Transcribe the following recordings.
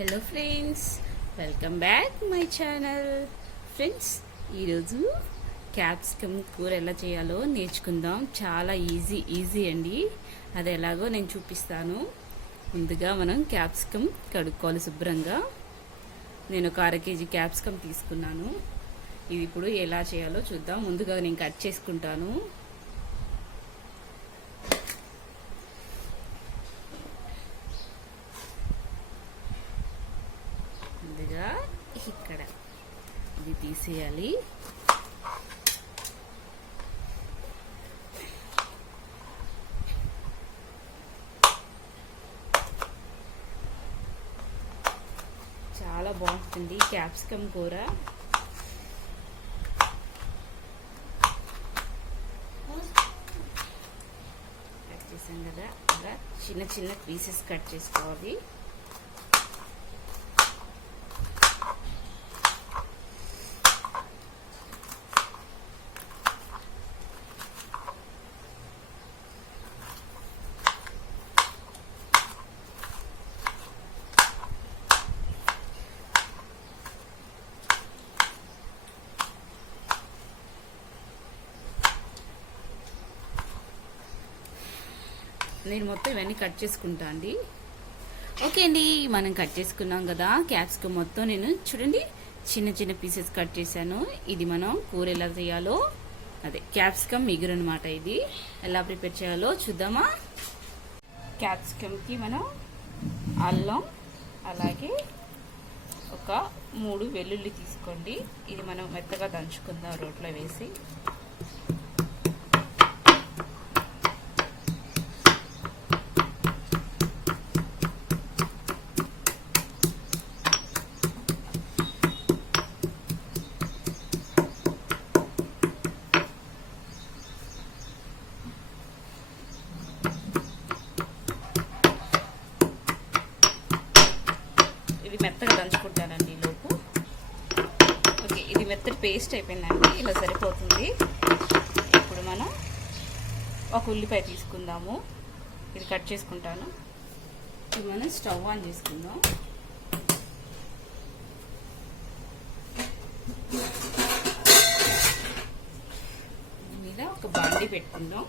Hello friends, welcome back my channel. Friends, ఈరోజు capsicum కూర ఎలా చేయాలో నేర్చుకుందాం. చాలా ఈజీ అండి. అది ఎలాగో నేను చూపిస్తాను. ముందుగా మనం క్యాప్సికమ్ కడుక్కోవాలి శుభ్రంగా. నేను ఒక 1/2 kg క్యాప్సికమ్ తీసుకున్నాను. ఇది ఇప్పుడు ఎలా చేయాలో చూద్దాం. ముందుగా నేను కట్ చేసుకుంటాను. ముందుగా ఇక్కడ ఇది తీసేయాలి. చాలా బాగుంటుంది క్యాప్సికమ్ కూర. కట్ చేసాం కదా, అలా చిన్న చిన్న పీసెస్ కట్ చేసుకోవాలి. నేను మొత్తం ఇవన్నీ కట్ చేసుకుంటా అండి. ఓకే అండి, మనం కట్ చేసుకున్నాం కదా క్యాప్సికమ్ మొత్తం. నేను చూడండి చిన్న చిన్న పీసెస్ కట్ చేశాను. ఇది మనం కూర ఎలా చేయాలో, అదే క్యాప్సికమ్ మిగురు అనమాట. ఇది ఎలా ప్రిపేర్ చేయాలో చూద్దామా. క్యాప్సికమ్కి మనం అల్లం, అలాగే ఒక 3 వెల్లుల్లి తీసుకోండి. ఇది మనం మెత్తగా దంచుకుందాం రోట్లో వేసి. ఇది మెత్తగా దంచుకుంటానండి లోపు. ఓకే, ఇది మెత్తటి పేస్ట్ అయిపోయిందండి. ఇలా సరిపోతుంది. ఇప్పుడు మనం ఒక ఉల్లిపాయ తీసుకుందాము. ఇది కట్ చేసుకుంటాను. ఇది మనం స్టవ్ ఆన్ చేసుకుందాం. మీద ఒక బాండీ పెట్టుకుందాం.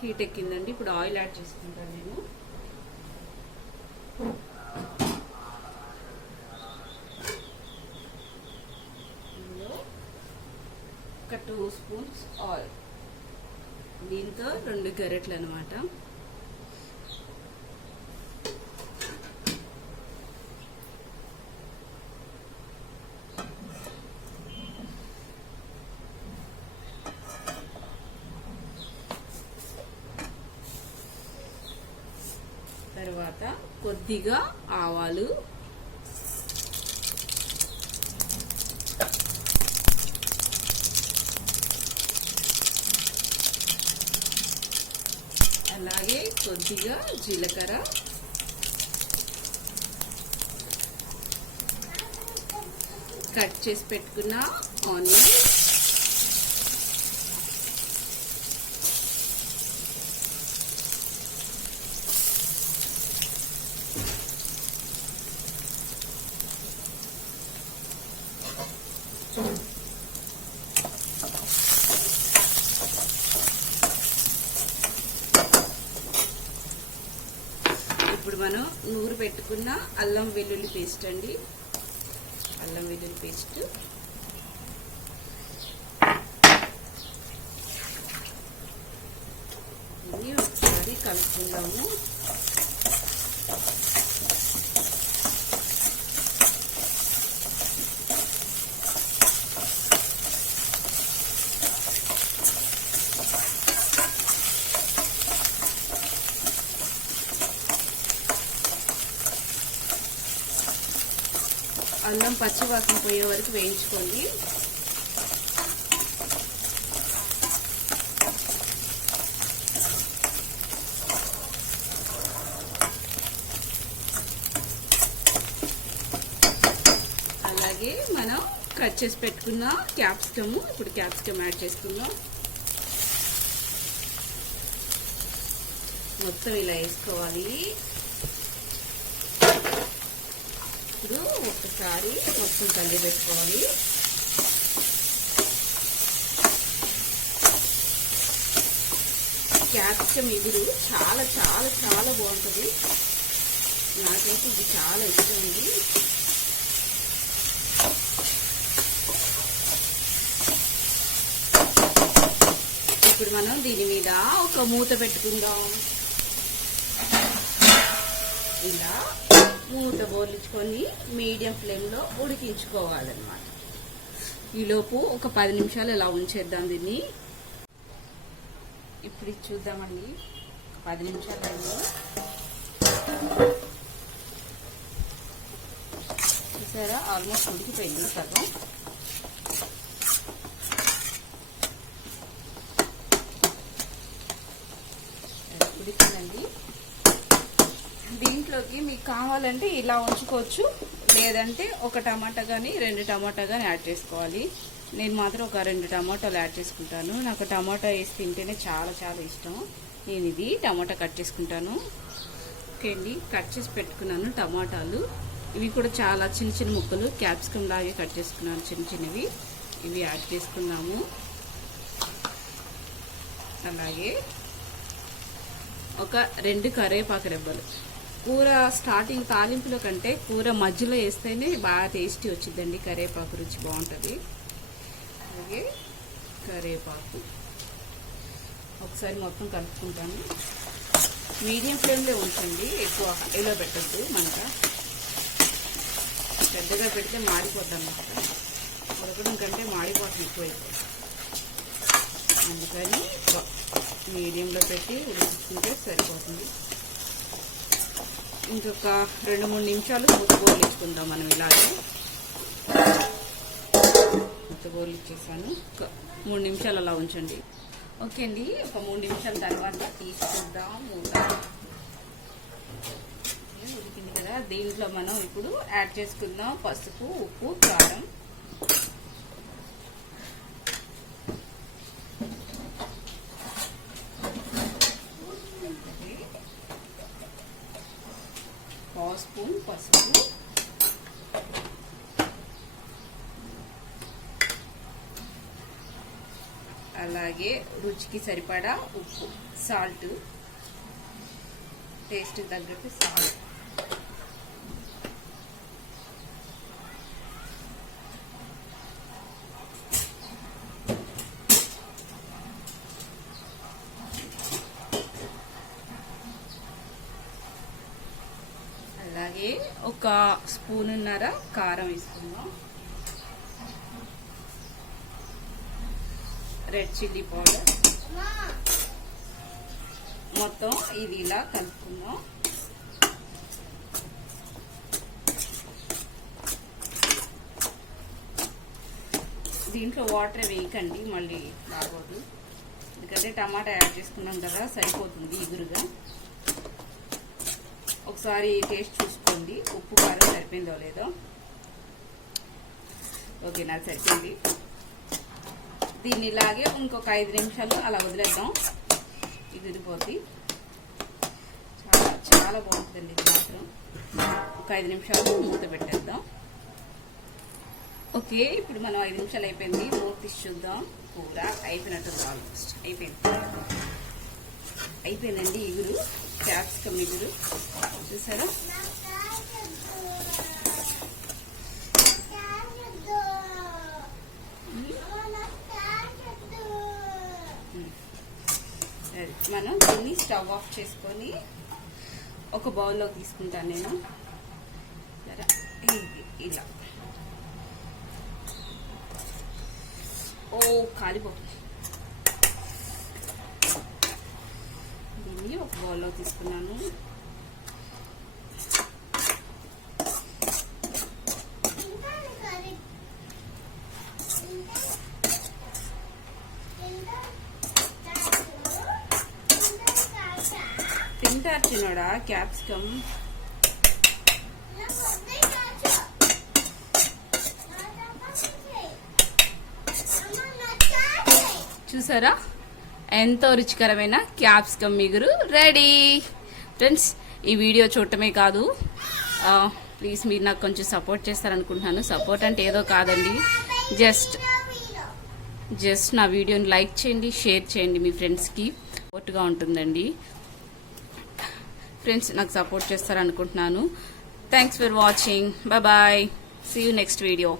హీట్ ఎక్కిందండి. ఇప్పుడు ఆయిల్ యాడ్ చేసుకుంటాను నేను. ఇందులో ఒక 2 స్పూన్స్ ఆయిల్. దీంతో 2 గరిటెలు అనమాట. తర్వాత కొద్దిగా ఆవాలు, అలాగే కొద్దిగా జీలకర్ర, కట్ చేసి పెట్టుకున్న ఆనియన్, ఇప్పుడు మనం నూరు పెట్టుకున్న అల్లం వెల్లుల్లి పేస్ట్ అండి. అల్లం వెల్లుల్లి పేస్ట్ దీన్ని ఒకసారి కలుపుకుందాము. అల్లం పచ్చి వాసన పోయే వరకు వేయించుకోండి. అలాగే మనం కట్ చేసి పెట్టుకున్న క్యాప్సికమ్, ఇప్పుడు క్యాప్సికమ్ యాడ్ చేసుకుందాం. మొత్తం ఇలా వేసుకోవాలి. ఇప్పుడు ఒక్కసారి మొత్తం కలిపి పెట్టుకోవాలి. క్యాప్సికమ్ ఇగురు చాలా చాలా చాలా బాగుంటుంది. నాకైతే ఇది చాలా ఇష్టం ఉంది. ఇప్పుడు మనం దీని మీద ఒక మూత పెట్టుకుందాం. ఇలా మూత బోర్లించుకొని మీడియం ఫ్లేమ్లో ఉడికించుకోవాలన్నమాట. ఈలోపు ఒక 10 నిమిషాలు ఇలా ఉంచేద్దాం దీన్ని. ఇప్పుడు చూద్దామండి. 10 నిమిషాలు అయింది. చూసారా, ఆల్మోస్ట్ ఉడికిపోయింది సగం. ఉడికిందండి. దీంట్లోకి మీకు కావాలంటే ఇలా ఉంచుకోవచ్చు, లేదంటే ఒక టమాటా కానీ 2 టమాటా కానీ యాడ్ చేసుకోవాలి. నేను మాత్రం ఒక 2 టమాటాలు యాడ్ చేసుకుంటాను. నాకు టమాటా వేసి తింటేనే చాలా చాలా ఇష్టం. నేను ఇది టమాటా కట్ చేసుకుంటాను. ఓకే అండి, కట్ చేసి పెట్టుకున్నాను టమాటాలు. ఇవి కూడా చాలా చిన్న చిన్న ముక్కలు క్యాప్సికమ్ లాగే కట్ చేసుకున్నాను, చిన్న చిన్నవి. ఇవి యాడ్ చేసుకున్నాము. అలాగే ఒక 2 కరివేపాకు రెబ్బలు. కూర స్టార్టింగ్ తాలింపులో కంటే కూర మధ్యలో వేస్తేనే బాగా టేస్టీ వచ్చిందండి. కరివేపాకు రుచి బాగుంటుంది. అలాగే కరివేపాకు ఒకసారి మొత్తం కలుపుకుంటాను. మీడియం ఫ్లేమ్లో ఉంచండి, ఎక్కువ హైలో పెట్టద్దు. మనక పెద్దగా పెడితే మాడిపోద్ది అన్నమాట. ఉడకడం కంటే మాడిపోవటం ఎక్కువైపోతుంది. అందుకని మీడియంలో పెట్టి ఉడికించుకుంటే సరిపోతుంది. ఇంకొక 2-3 నిమిషాలు మూత బోర్లించుకుందాం మనం. ఇలాగే మూత బోర్లిచ్చేసాను. ఒక 3 నిమిషాలు అలా ఉంచండి. ఓకే అండి, ఒక 3 నిమిషాల తర్వాత తీసుకుందాం మూత. ఉడికింది కదా. దీంట్లో మనం ఇప్పుడు యాడ్ చేసుకుందాం పసుపు, ఉప్పు, కారం. స్పూన్ పసుపు, అలాగే రుచికి సరిపడా ఉప్పు, సాల్ట్, టేస్ట్ తగ్గట్టు సాల్ట్. అలాగే ఒక స్పూనున్నర కారం వేసుకుందాం. Red chilli powder. మొత్తం ఇది ఇలా కలుపుకుందాం. దీంట్లో వాటర్ వేయకండి, మళ్ళీ బాగోదు. ఎందుకంటే టమాటా యాడ్ చేసుకున్నాం కదా, సరిపోతుంది ఇగురుగా. ఒకసారి టేస్ట్ చూసుకోండి, ఉప్పు కారం సరిపోయిందో లేదో. ఓకే, నాకు సరిపోయింది. దీన్ని ఇలాగే ఇంకొక 5 నిమిషాలు అలా వదిలేద్దాం. ఇదిపోద్ది. చాలా చాలా బాగుంటుందండి ఇది మాత్రం. ఒక 5 నిమిషాలు మూత పెట్టేద్దాం. ఓకే, ఇప్పుడు మనం 5 నిమిషాలు అయిపోయింది. మూత తీసి చూద్దాం. కూర అయిపోయినట్టు, ఆల్మోస్ట్ అయిపోయిందండి ఇగురు, క్యాప్సికమ్ ఇగురు. చూసారా, మనం దీన్ని స్టవ్ ఆఫ్ చేసుకొని ఒక బౌల్లో తీసుకుంటాను నేను. ఇలా కాలిపోతుంది. దీన్ని ఒక బౌల్లో తీసుకున్నాను. తింటారు చిన్నోడా క్యాప్సికమ్. చూసారా, ఎంతో రుచికరమైన క్యాప్సికమ్ మిగురు రెడీ. ఫ్రెండ్స్, ఈ వీడియో చూడటమే కాదు, ప్లీజ్ మీరు నాకు కొంచెం సపోర్ట్ చేస్తారనుకుంటున్నాను. సపోర్ట్ అంటే ఏదో కాదండి, జస్ట్ నా వీడియోని లైక్ చేయండి, షేర్ చేయండి, మీ ఫ్రెండ్స్కి సపోర్ట్గా ఉంటుందండి. ఫ్రెండ్స్, నాకు సపోర్ట్ చేస్తారనుకుంటున్నాను. Thanks for watching. Bye. See you next video.